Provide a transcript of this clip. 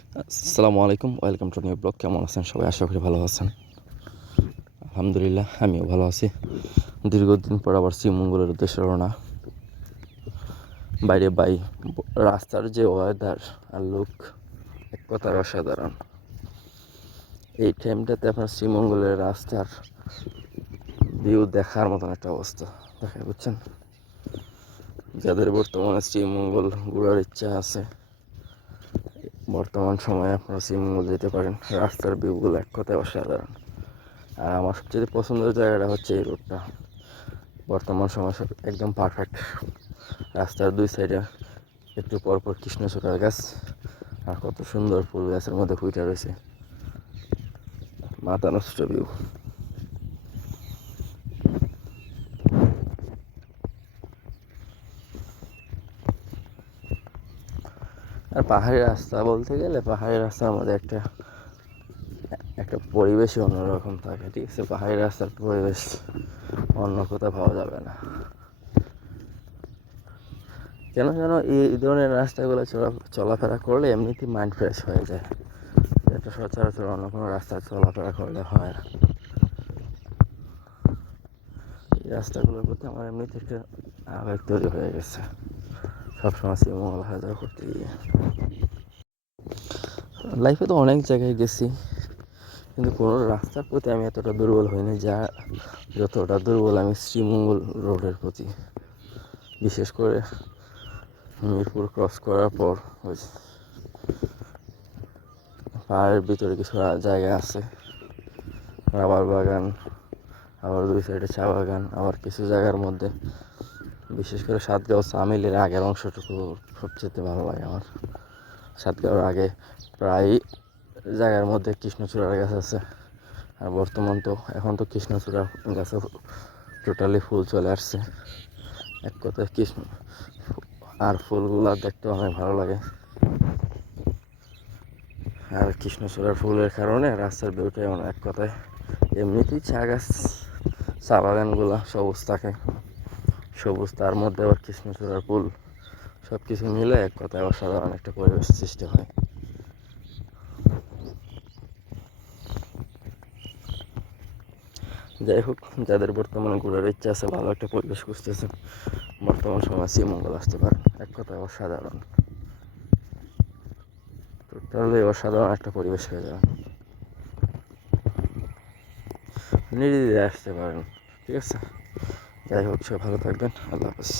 আসসালামু আলাইকুম, welcome to new blog. কেমন আছেন সবাই? আশা করি ভালো আছেন। আলহামদুলিল্লাহ, আমিও ভালো আছি। দীর্ঘদিন পর আবার শ্রীমঙ্গলের উদ্দেশ্যে রওনা। বাইরে রাস্তার যে ওয়েদার আর লুক এক কথার অসাধারণ। এই টাইমটাতে আপনার শ্রীমঙ্গলের রাস্তার ভিউ দেখার মতন একটা অবস্থা দেখা, বুঝছেন? যাদের বর্তমানে শ্রীমঙ্গল ঘোরার ইচ্ছা আছে, বর্তমান সময়ে আপনারা শ্রীমঙ্গল যেতে পারেন। রাস্তার ভিউগুলো এক কথায় অসাধারণ। আর আমার সবচেয়ে পছন্দের জায়গাটা হচ্ছে এই রোডটা। বর্তমান সময় একদম পারফেক্ট। রাস্তার দুই সাইডে একটু পরপর কৃষ্ণচূড়ার গাছ, আর কত সুন্দর ফুল গাছের মধ্যে ফুটে রয়েছে। মাথা নষ্ট ভিউ। আর পাহাড়ি রাস্তা বলতে গেলে, পাহাড়ি রাস্তার মধ্যে একটা একটা পরিবেশই অন্যরকম থাকে, ঠিক আছে? পাহাড়ি রাস্তার পরিবেশ অন্য কোথাও পাওয়া যাবে না। কেন যেন এই ধরনের রাস্তাগুলো চলাফেরা করলে এমনিতেই মাইন্ড ফ্রেশ হয়ে যায়, এটা সচরাচর অন্য কোনো রাস্তায় চলাফেরা করলে হয় না। এই রাস্তাগুলোর প্রতি আমার এমনি থেকে আবেগ তৈরি হয়ে গেছে সবসময় শ্রীমঙ্গল হাওয়া যাওয়া করতে গিয়ে। লাইফে তো অনেক জায়গায় গেছি, কিন্তু কোনো রাস্তার প্রতি আমি এতটা দুর্বল হইনি যতটা দুর্বল আমি শ্রীমঙ্গল রোডের প্রতি। বিশেষ করে মিরপুর ক্রস করার পর ওই পাহাড়ের ভিতরে কিছু জায়গা আছে, রাবার বাগান, আবার দুই সাইডে চা বাগান, আবার কিছু জায়গার মধ্যে বিশেষ করে সাতগাঁও চামিলের আগের অংশটুকু সবচেয়ে ভালো লাগে আমার। সাতগাঁওর আগে প্রায় জায়গার মধ্যে কৃষ্ণচূড়ার গাছ আছে, আর এখন তো কৃষ্ণচূড়া গাছে টোটালি ফুল চলে আসছে। এক কথায় আর ফুলগুলো দেখতেও অনেক ভালো লাগে। আর কৃষ্ণচূড়ার ফুলের কারণে রাস্তার ভিউটা এক কথায় এমনিতেই চা বাগানগুলো সবুজ থাকে, সবুজ, তার মধ্যে আবার কৃষ্ণচূড়ার ফুল, সব কিছু মিলে এক কথায় অসাধারণ একটা পরিবেশ সৃষ্টি হয়। যাই হোক, যাদের বর্তমানে ঘোরার ইচ্ছা আছে, ভালো একটা পরিবেশ খুঁজতেছে, বর্তমান সময় শ্রীমঙ্গল আসতে পারেন। এক কথায় অসাধারণ, টোটালি অসাধারণ একটা পরিবেশ হয়ে যাবে। নিরিবিলি আসতে পারেন, ঠিক আছে? যাই হোক, সব ভালো থাকবেন। আল্লাহ হাফেজ।